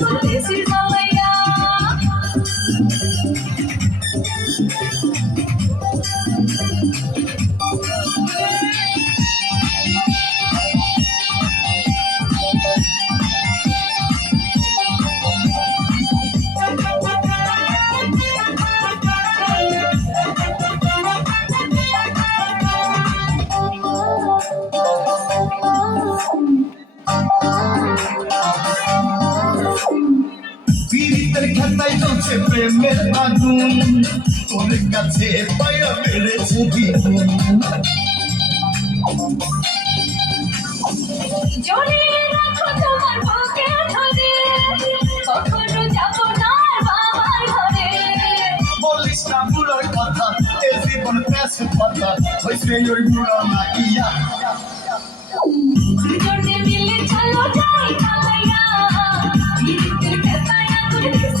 Thank you. শীতের খেতায় চলছে প্রেমের আগুন। তোর কাছে পায়রা বেড়েছে দ্বিগুণ জড়িয়ে রাখো তোমার বুকের ধরে। কখনো যাব না কথা এ জীবন ওই বুড়ো না